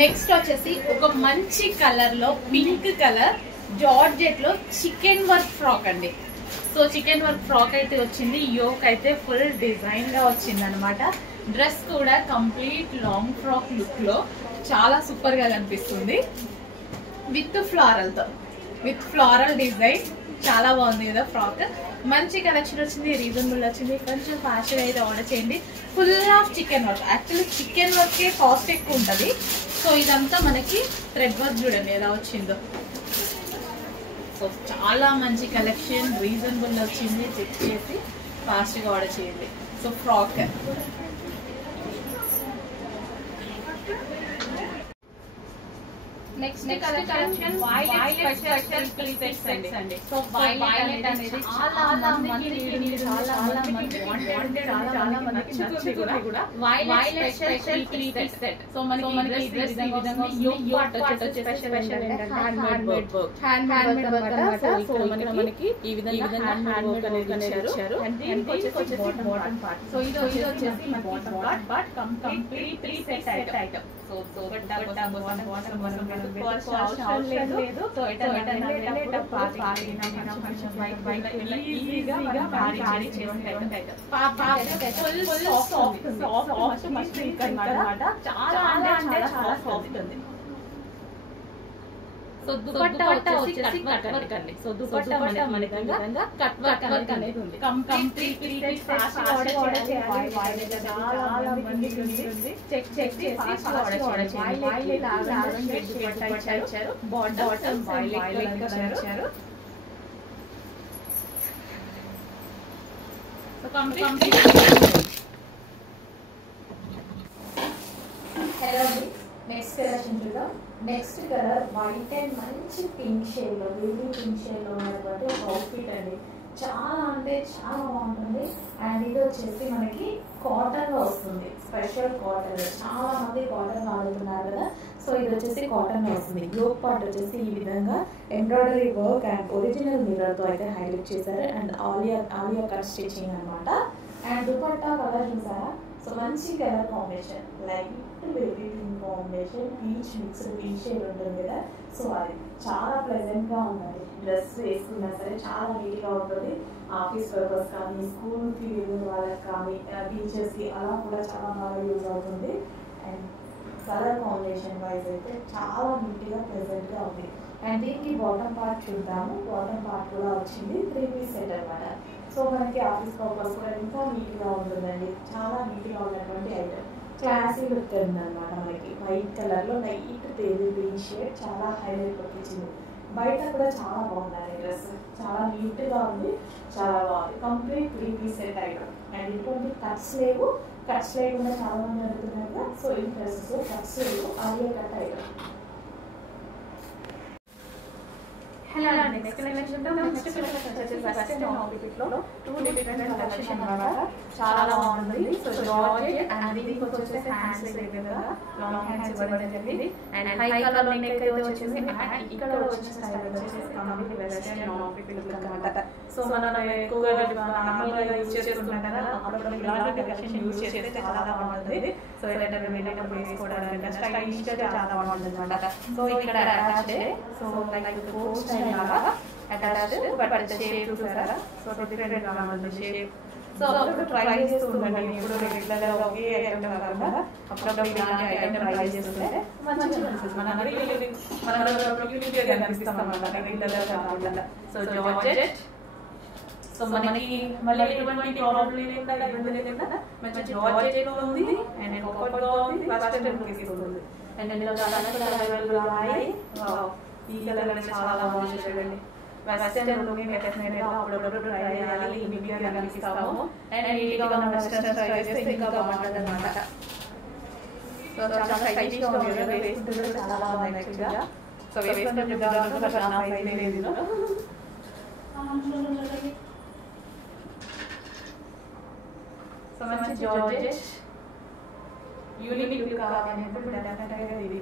Next వచ్చేసి ఒక మంచి కలర్ లో పింక్ కలర్ జార్జెట్ లో చికెన్ వర్క్ ఫ్రాక్ అండి. సో చికెన్ వర్క్ ఫ్రాక్ అయితే వచ్చింది. యోక్ అయితే ఫుల్ డిజైన్ గా వచ్చింది అనమాట. డ్రెస్ కూడా కంప్లీట్ లాంగ్ ఫ్రాక్ లుక్ లో చాలా సూపర్ గా కనిపిస్తుంది. విత్ ఫ్లారల్ డిజైన్ చాలా బాగుంది కదా ఫ్రాక్. మంచి కలెక్షన్ వచ్చింది, రీజనబుల్ వచ్చింది. కొంచెం ఫాస్ట్ గా అయితే ఆర్డర్ చేయండి. Full of chicken work. Actually chicken work cost ఎక్కువ ఉంటుంది. సో ఇదంతా మనకి థ్రెడ్ వర్క్ చూడండి ఎలా వచ్చిందో. సో చాలా మంచి కలెక్షన్, రీజనబుల్ వచ్చింది. చెక్ చేసి ఫాస్ట్ గా ఆర్డర్ చేయండి. So frock next collection violet special presets అండి. సో వైలెట్ అనేది చాలా మంది నచ్చింది కూడా. Violet special preset set. So మనకి డ్రెస్ ఈ విధంగా యోక్ పార్ట్ వచ్చేసి స్పెషల్ ఏంటంటే హ్యాండ్ మేడ్ వర్క్ అన్నమాట. సో మనకి ఈ విధంగా హ్యాండ్ వర్క్ అనేది ఇచ్చారు. అండ్ దీనికి వచ్చేసి బాటమ్ పార్ట్. సో ఇది వచ్చేసి మన bottom part complete preset item. So అవసరం లేదు. సో ఎటన్నా పార్టీ ఈజీగా క్యారీ చేసుకుంటే సాఫ్ట్ మస్లిన్ అన్నమాట. చాలా అంటే చాలా సాఫ్ట్ ఉంది. సో దుపట్టా వచ్చేసి కట్ వర్క్ అండి. సో దుపట్టా మన విధంగా కట్ వర్క్ అనేది ఉంది. కంప్లీట్ ప్రీసెట్ ఫాస్ట్ ఆర్డర్ చేయాలి. చాలా మంది చెక్ చేసి ఫాస్ట్ ఆర్డర్ చేయాలి. వైలెట్ లావెండర్ దుపట్టా ఇచ్చారు. బాటమ్ వైలెట్ కలర్ ఇచ్చారు. సో కంప్లీట్ హలో అండి. నెక్స్ట్ కలెక్షన్ చూద్దాం. నెక్స్ట్ కలర్ వైట్ అండ్ మంచి పింక్ షేడ్ లో, బేబీ పింక్ షేడ్ లో ఉన్నటువంటి ఒక అవుట్ఫిట్ అండి. చాలా అంటే చాలా బాగుంటుంది. అండ్ ఇది వచ్చేసి మనకి కాటన్ లో వస్తుంది. Special cotton. చాలా మంది కాటన్ వాడుతున్నారు కదా. సో ఇది వచ్చేసి కాటన్ లో వస్తుంది. యోక్ పార్ట్ వచ్చేసి ఈ విధంగా embroidery work and original mirror తో అయితే హైలైట్ చేశారు. అండ్ ఆలియా కట్ స్టిచింగ్ అనమాట. అండ్ దుపట్టా కలర్ చూసారా. సో మంచి colour combination, light baby pink combination, peach mixed peach shade ఉంటుంది కదా. సో అది చాలా ప్లెజెంట్ గా ఉందండి. డ్రెస్ వేసుకున్నా సరే చాలా నీట్ గా ఉంటుంది. ఆఫీస్ పర్పస్ కానీ, స్కూల్ కి వెళ్ళే వాళ్ళకి కానీ, టీచర్స్ కి అలా కూడా చాలా బాగా యూజ్ అవుతుంది. అండ్ కలర్ కాంబినేషన్ వైజ్ అయితే చాలా నీట్ గా ప్లెజెంట్ గా ఉంది. అండ్ దీనికి బాటమ్ పార్ట్ చూద్దాము. బాటమ్ పార్ట్ కూడా వచ్చింది. 3 పీస్ సెట్ అనమాట. సో మనకి ఆఫీస్ పర్పస్ కూడా ఇంకా నీట్ గా ఉంటుందండి. చాలా నీట్ గా ఉన్నటువంటి ఐటమ్. క్లాసీ లుక్ ఉందన్నమాట. మనకి వైట్ కలర్ లో లైట్ బేబీ పింక్ షేడ్ చాలా హైలైట్ కొట్టించింది. బయట కూడా చాలా బాగుందండి డ్రెస్. చాలా నీట్ గా ఉంది, చాలా బాగుంది. Complete 3 piece set item. And ఇటువంటి కట్స్ లేకుండా చాలా మంది అడుగుతున్నారు కదా. సో ఈ డ్రెస్సెస్ కట్స్ లేవు, అదే cut item. Hello next collection వచ్చేసి వెస్టర్న్ అవుట్ఫిట్ లో 2 డిఫరెంట్ కలెక్షన్ అన్నమాట. చాలా బాగుంది. సో జార్జెట్ అండ్ దీనికి వచ్చేసి హ్యాండ్స్ దగ్గర లాంగ్ హ్యాండ్స్ ఇవ్వడం జరిగింది. అండ్ హై కలర్ నెక్ అయితే వచ్చేసి ఇక్కడ వచ్చిన స్టైల్ వచ్చేసి కంప్లీట్ వెస్టర్న్ అవుట్ఫిట్ లుక్ అన్నమాట. సో మనం ఎక్కువగా నార్మల్ గా యూజ్ చేస్తుంటాం కదా. అప్పుడు ఇలాంటి కలెక్షన్ యూజ్ చేస్తే చాలా బాగుంటుంది. సో ఏదైనా వెళ్ళినప్పుడు వేసుకోవడానికి స్టైలిష్ గా చాలా బాగుంటుంది అన్నమాట. సో ఇక్కడ attached, so like coat style లాగా అటాచ్డ్, బట్ షేప్ చూసారా. సో డిఫరెంట్ గా ఉంది షేప్. సో అప్పుడు ట్రై చేస్తూ ఉండండి. ఇప్పుడు రెగ్యులర్ గా ఒకే ఐటమ్ కాకుండా అప్పుడప్పుడు ఇలాంటి ఐటమ్ ట్రై చేస్తుంటే మంచిగా అనిపిస్తుంది. మనం యూనిక్ గా కనిపిస్తాం అన్నమాట రెగ్యులర్ గా కాకుండా. So georgette. సో మనకి మళ్ళీ ఎటువంటి ప్రాబ్లం లేకుండా మంచి జార్జెట్ లో ఉంది. అండ్ కంఫర్ట్ గా ఉంది, వెస్టర్న్ లుక్ ఇస్తుంది. అండ్ ఇందులో కలర్స్ కూడా అవైలబుల్ ఉన్నాయి. ఈ కలర్ చాలా బాగుంది చూడండి. వెస్టర్న్ లుక్ డెఫినెట్ గా అప్పుడప్పుడు ట్రై చేయాలి. యూనిక్ గా కనిపిస్తాము. అండ్ నీట్ గా ఉన్న వెస్టర్న్ ట్రై చేస్తే ఇంకా బాగుంటుంది అన్నమాట. సో చాలా స్టైలిష్ గా ఉంది కదా. వేసుకుంటే చాలా బాగుంది యాక్చువల్ గా. సో వేసుకుంటే నా సైజ్ లేదు. సో మంచి జార్జెట్ యూనిక్ లుక్ కావాలంటే డెఫినెట్ గా ఇది